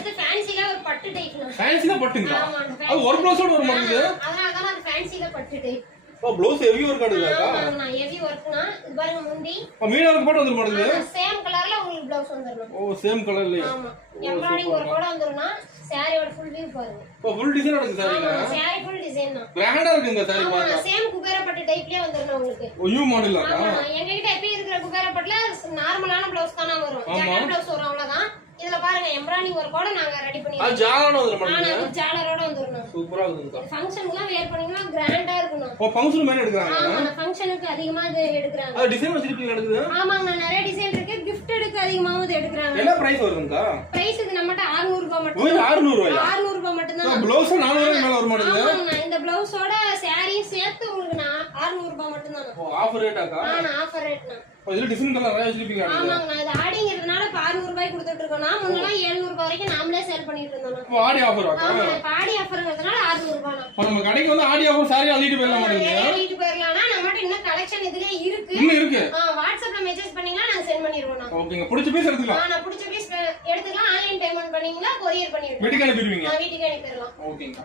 அடுத்து ஃபேன்சில ஒரு பட்டு டைப்னா. ஃபேன்சில பட்டுங்க. அது ஒரு ப்ளவுஸோட வர மாட்டேங்குது. அதனால தான் அது ஃபேன்சில பட்டு டைப். ஓ ப்ளவுஸ் ஹெவி வர்க் ஆடுதாக்கா? ஆமா ஹெவி வர்க்னா இது பாருங்க முந்தி. மீனா வர்க் போட்டு வந்துற மாட்டேங்குது. சேம் கலர்ல உங்களுக்கு ப்ளவுஸ் வந்துரும். ஓ சேம் கலர்லயே. ஆமா. எம்ப்ராய்டிங் வர்க்கோட வந்துரும்னா சாரியோட ஃபுல் வியூ பாருங்க. ஓ ஃபுல் டிசைன் இருக்கு சாரிங்க. ஆமா சாரி ஃபுல் டிசைன் தான். கிராண்டா இருக்குங்க சாரி பாருங்க. சேம் குபேரா பட்டு டைப்லயே வந்துரும் உங்களுக்கு. ஓ யூ மாடலாக்கா? ஆமா எங்ககிட்ட எப்பவும் இருக்கிற குபேரா பட்டுல நார்மலான ப்ளவுஸ் தான வரும். ஜாக்கெட் ப்ளவுஸ் வரும் அவ்வளவுதான். இதுல பாருங்க எம்ப்ராய்டிங் வர்க்கோட நாங்க ரெடி பண்ணி. அது ஜாலரோட வந்துற மாட்டேங்குது. ஆனா ஜாலரோட வந்துரும். சூப்பரா இருக்குங்க. ஃபங்க்ஷனுக்குலாம் வேர் பண்ணீங்கன்னா கிராண்டா இருக்கும். ஓ ஃபங்க்ஷன் மேல எடுக்கறாங்க. ஆமா ஃபங்க்ஷனுக்கு அதிகமா இது எடுக்கறாங்க. அது டிசைன் வச்சிருக்கீங்க எடுக்குது? ஆமாங்க நிறைய டிசைன் இருக்கு. கிஃப்டடுக்கு அதிகமாவும் இது எடுக்கறாங்க. என்ன பிரைஸ் வருதுங்க? பிரைஸ் இது நம்மட்ட 600 ரூபாய் மட்டும். ஓ 600 ரூபாயா? 600 ரூபாய் மட்டும் தான். ப்ளவுஸ் 400 ரூபாய்க்கு மேல வர மாட்டேங்குது. ஆமாங்க இந்த ப்ளவுஸோட சாரி சேர்த்து உங்களுக்கு 600 ரூபாய் மட்டும் தான். ஓ ஆஃபர் ரேட்டாக்கா? ஆஃபர் ரேட்னா. இதுல டிசைன் கலர் நிறைய வச்சிருக்கீங்க. ஆமாங்க இது ஆடிங்கிறதுனால 600 ரூபாய்க்கு கொடுத்துட்டு இருக்கோம். முன்னலாம் 700 ரூபாய் வரைக்கும் நாமளே சேல் பண்ணிட்டு இருந்தோம். ஓ ஆடி ஆஃபர் ஆக்கா? ஆமா ஆடி ஆஃபர்ங்கிறதுனால 600 ரூபாய் தான். இப்போ நம்ம கடைக்கு வந்து ஆடி ஆஃபர் சாரி அள்ளிட்டு போயிடலாம் மாட்டேங்குது. அள்ளிட்டு போயிடலாம்னா நம்மட்ட இன்னும் கலெக்ஷன் இதுலயே இருக்கு. இன்னும் இருக்கு. வாட்ஸ்அப்ல மெசேஜ் பண்ணீங்கன்னா நான் சென்ட் பண்ணிடுவோம். ஓகேங்க பிடிச்ச பீஸ் எடுத்துக்கலாம். நான் பிடிச்ச பீஸ் எடுத்துக்கலாம். ஆன்லைன் பேமெண்ட் பண்ணீங்களா கொரியர் பண்ணிடுவோம். வீட்டுக்கு அனுப்பிடுவீங்க. வீட்டுக்கு அனுப்பிடலாம். ஓகேங்க.